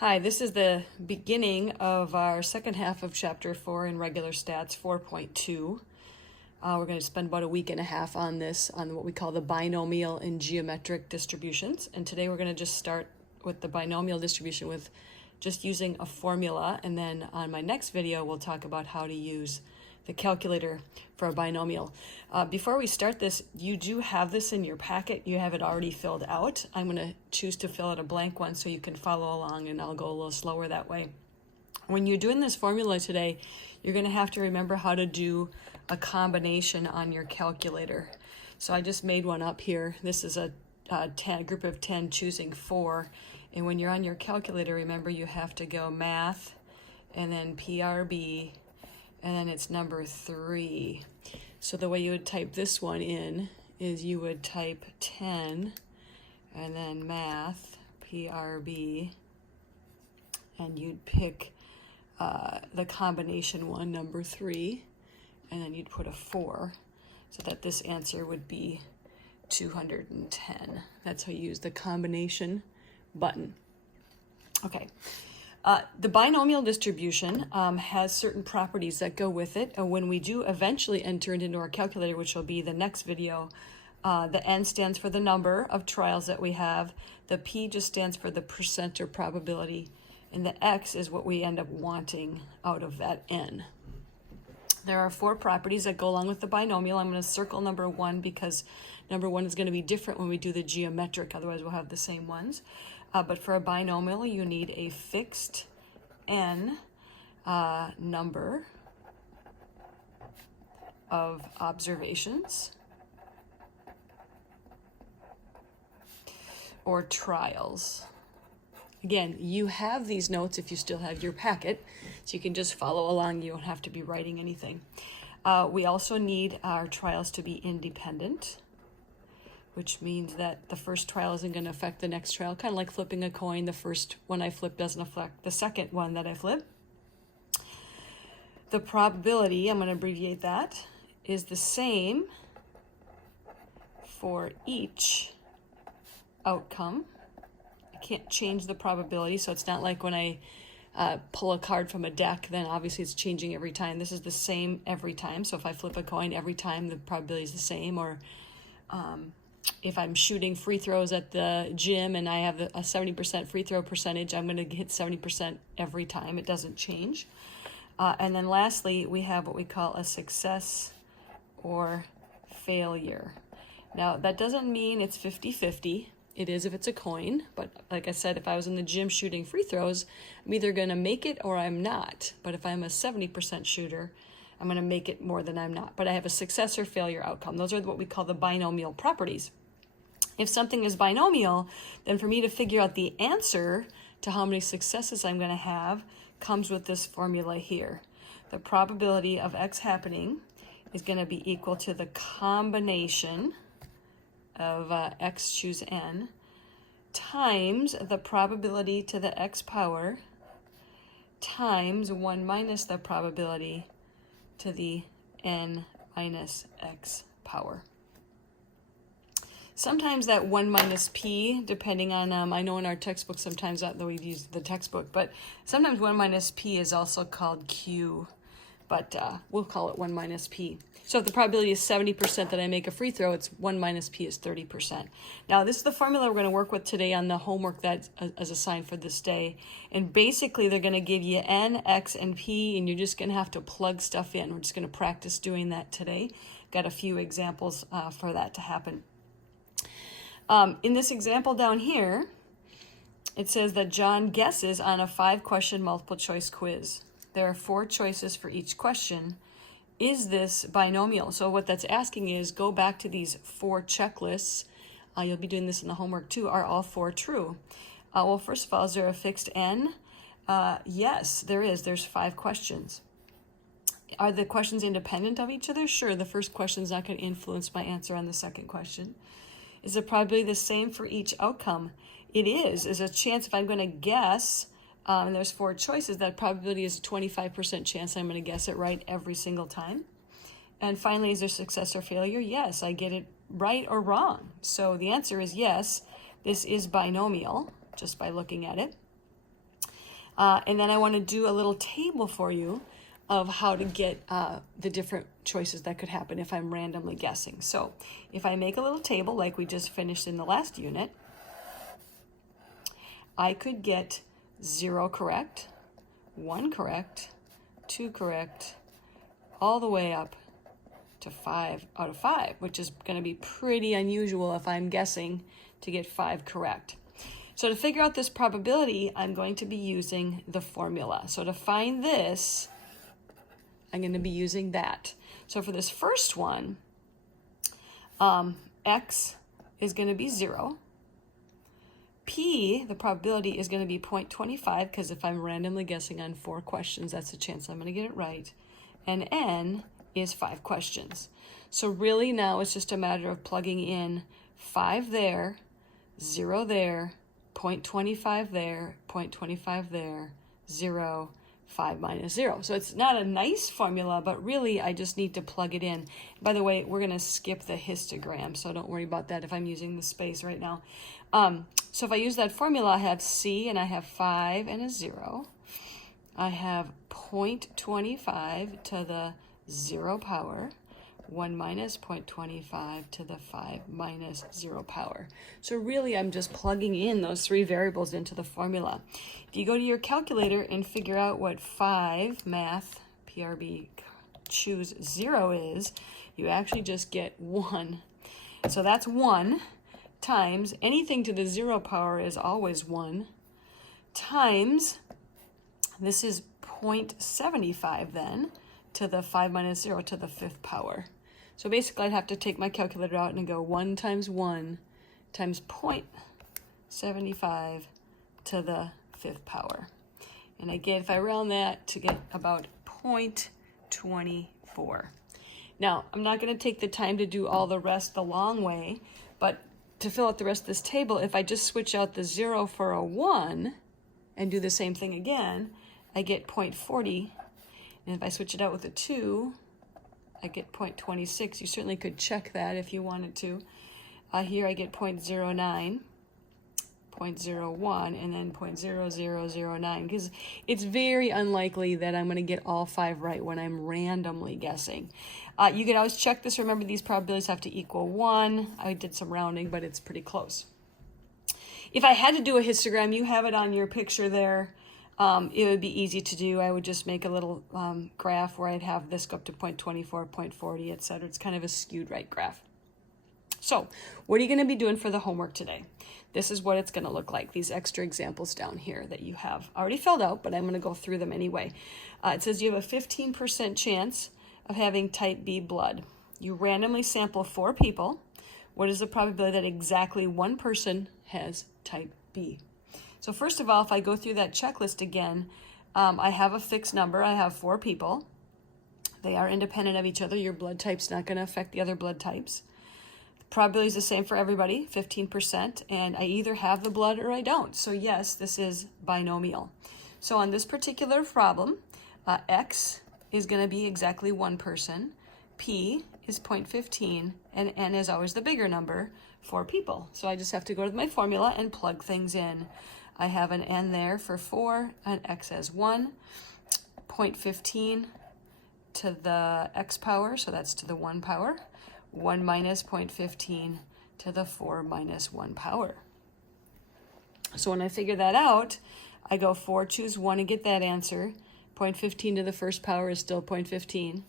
Hi, this is the beginning of our second half of Chapter 4 in Regular Stats 4.2. We're going to spend about a week and a half on this, on what we call the binomial and geometric distributions. And today we're going to just start with the binomial distribution with just using a formula. And then on my next video, we'll talk about how to use the calculator for a binomial. Before we start this, you do have this in your packet. You have it already filled out. I'm going to choose to fill out a blank one so you can follow along, and I'll go a little slower that way. When you're doing this formula today, you're going to have to remember how to do a combination on your calculator. So I just made one up here. This is a group of 10 choosing 4. And when you're on your calculator, remember you have to go math and then PRB, and then it's number 3. So the way you would type this one in is you would type 10 and then math, PRB, and you'd pick the combination one, number 3, and then you'd put a 4, so that this answer would be 210. That's how you use the combination button. Okay. The binomial distribution has certain properties that go with it. When we do eventually enter it into our calculator, which will be the next video, the N stands for the number of trials that we have. The P just stands for the percent or probability. And the X is what we end up wanting out of that N. There are 4 properties that go along with the binomial. I'm going to circle number 1 because number 1 is going to be different when we do the geometric. Otherwise, we'll have the same ones. But for a binomial, you need a fixed N number of observations or trials. Again, you have these notes if you still have your packet, so you can just follow along. You don't have to be writing anything. We also need our trials to be independent, which means that the first trial isn't going to affect the next trial, kind of like flipping a coin. The first one I flip doesn't affect the second one that I flip. The probability, I'm going to abbreviate that, is the same for each outcome. I can't change the probability, so it's not like when I pull a card from a deck, then obviously it's changing every time. This is the same every time, so if I flip a coin every time, the probability is the same. Or if I'm shooting free throws at the gym and I have a 70% free throw percentage, I'm going to hit 70% every time. It doesn't change. And then lastly, we have what we call a success or failure. Now, that doesn't mean it's 50-50. It is if it's a coin. But like I said, if I was in the gym shooting free throws, I'm either going to make it or I'm not. But if I'm a 70% shooter, I'm going to make it more than I'm not. But I have a success or failure outcome. Those are what we call the binomial properties. If something is binomial, then for me to figure out the answer to how many successes I'm going to have comes with this formula here. The probability of X happening is going to be equal to the combination of X choose N times the probability to the X power times 1 minus the probability to the N minus X power. Sometimes that 1 minus P, depending on, I know in our textbook sometimes, though we've used the textbook, but sometimes 1 minus P is also called Q, but we'll call it 1 minus P. So if the probability is 70% that I make a free throw, it's 1 minus P is 30%. Now this is the formula we're going to work with today on the homework that is assigned for this day. And basically they're going to give you N, X, and P, and you're just going to have to plug stuff in. We're just going to practice doing that today. Got a few examples for that to happen. In this example down here, it says that John guesses on a 5-question multiple choice quiz. There are 4 choices for each question. Is this binomial? So what that's asking is go back to these 4 checklists. You'll be doing this in the homework too. Are all 4 true? Well, first of all, is there a fixed N? Yes, there is. There's 5 questions. Are the questions independent of each other? Sure, the first question is not going to influence my answer on the second question. Is the probability the same for each outcome? It is. There's a chance if I'm going to guess, and there's 4 choices, that probability is a 25% chance I'm going to guess it right every single time. And finally, is there success or failure? Yes, I get it right or wrong. So the answer is yes, this is binomial, just by looking at it. And then I want to do a little table for you of how to get the different choices that could happen if I'm randomly guessing. So if I make a little table like we just finished in the last unit, I could get 0 correct, 1 correct, 2 correct, all the way up to 5 out of 5, which is going to be pretty unusual if I'm guessing to get 5 correct. So to figure out this probability, I'm going to be using the formula. So to find this, I'm going to be using that. So for this first one, X is going to be 0. P, the probability, is going to be 0.25, because if I'm randomly guessing on 4 questions, that's a chance I'm going to get it right. And N is 5 questions. So really now it's just a matter of plugging in 5 there, 0 there, 0.25 there, 0.25 there, 0, 5 minus 0. So it's not a nice formula, but really I just need to plug it in. By the way, we're going to skip the histogram, so don't worry about that if I'm using the space right now. So if I use that formula, I have C and I have 5 and a 0. I have 0.25 to the 0 power, 1 minus 0.25 to the 5 minus 0 power. So really I'm just plugging in those 3 variables into the formula. If you go to your calculator and figure out what 5, math, PRB, choose 0 is, you actually just get 1. So that's 1 times, anything to the 0 power is always 1, times, this is 0.75 then, to the 5 minus 0 to the 5th power. So basically I'd have to take my calculator out and go 1 times 1 times 0.75 to the 5th power. And again, if I round that to get about 0.24. Now, I'm not going to take the time to do all the rest the long way, but to fill out the rest of this table, if I just switch out the 0 for a 1 and do the same thing again, I get 0.40. And if I switch it out with a 2, I get 0.26. You certainly could check that if you wanted to. Here I get 0.09, 0.01, and then 0.0009, because it's very unlikely that I'm going to get all 5 right when I'm randomly guessing. You can always check this. Remember, these probabilities have to equal 1. I did some rounding, but it's pretty close. If I had to do a histogram, you have it on your picture there. It would be easy to do. I would just make a little graph where I'd have this go up to 0.24, 0.40, etc. It's kind of a skewed right graph. So what are you going to be doing for the homework today? This is what it's going to look like, these extra examples down here that you have already filled out, but I'm going to go through them anyway. It says you have a 15% chance of having type B blood. You randomly sample 4 people. What is the probability that exactly 1 person has type B? So first of all, if I go through that checklist again, I have a fixed number. I have 4 people. They are independent of each other. Your blood type's not going to affect the other blood types. The probability is the same for everybody, 15%, and I either have the blood or I don't. So yes, this is binomial. So on this particular problem, X is going to be exactly 1 person, P is 0.15, and N is always the bigger number, 4 people. So I just have to go to my formula and plug things in. I have an N there for 4, and X as 1, 0.15 to the X power, so that's to the 1 power, 1 minus 0.15 to the 4 minus 1 power. So when I figure that out, I go 4, choose 1 and get that answer. 0.15 to the first power is still 0.15.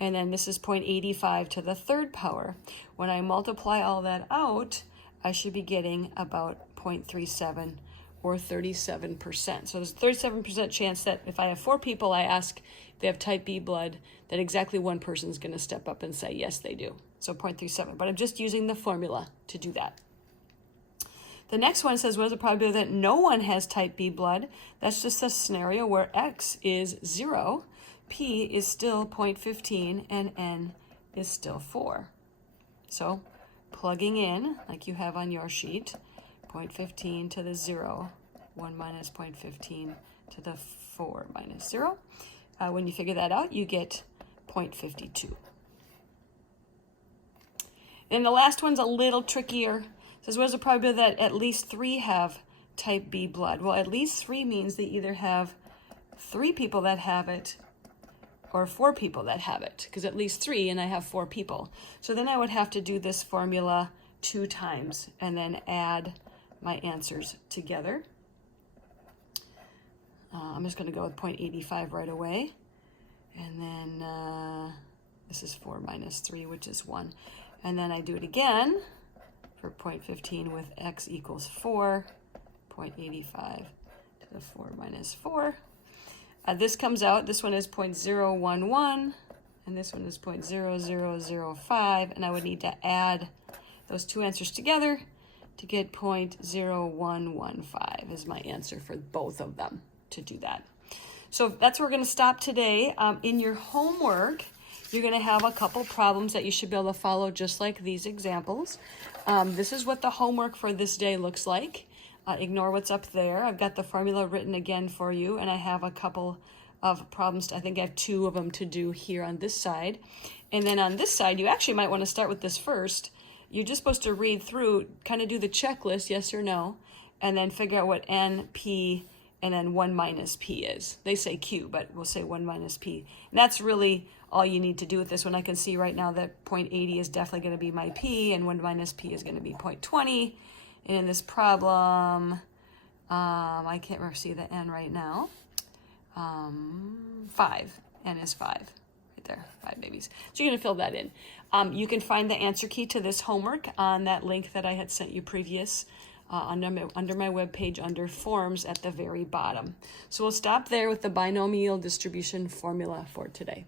And then this is 0.85 to the 3rd power. When I multiply all that out, I should be getting about 0.37 or 37%. So there's a 37% chance that if I have 4 people, I ask if they have type B blood, that exactly 1 person is going to step up and say, yes, they do. So 0.37. But I'm just using the formula to do that. The next one says, what is the probability that no one has type B blood? That's just a scenario where X is 0, P is still 0.15, and N is still 4. So plugging in, like you have on your sheet, 0.15 to the 0, 1 minus 0.15 to the 4 minus 0. When you figure that out, you get 0.52. And the last one's a little trickier. It says, what is the probability that at least 3 have type B blood? Well, at least 3 means they either have 3 people that have it or 4 people that have it, because at least 3 and I have 4 people. So then I would have to do this formula 2 times and then add my answers together. I'm just going to go with 0.85 right away. And then this is 4 minus 3, which is 1. And then I do it again for 0.15 with x equals 4, 0.85 to the 4 minus 4. This comes out, this one is 0.011, and this one is 0.0005, and I would need to add those 2 answers together to get 0.0115 is my answer for both of them to do that. So that's where we're going to stop today. In your homework, you're going to have a couple problems that you should be able to follow just like these examples. This is what the homework for this day looks like. Ignore what's up there. I've got the formula written again for you, and I have a couple of problems. I think I have 2 of them to do here on this side. And then on this side, you actually might want to start with this first. You're just supposed to read through, kind of do the checklist, yes or no, and then figure out what N, P, and then 1 minus P is. They say Q, but we'll say 1 minus P. And that's really all you need to do with this one. I can see right now that 0.80 is definitely going to be my P, and 1 minus P is going to be 0.20. And in this problem, I can't remember, see the N right now. 5, N is 5, right there, 5 babies. So you're gonna fill that in. You can find the answer key to this homework on that link that I had sent you previous under my webpage under forms at the very bottom. So we'll stop there with the binomial distribution formula for today.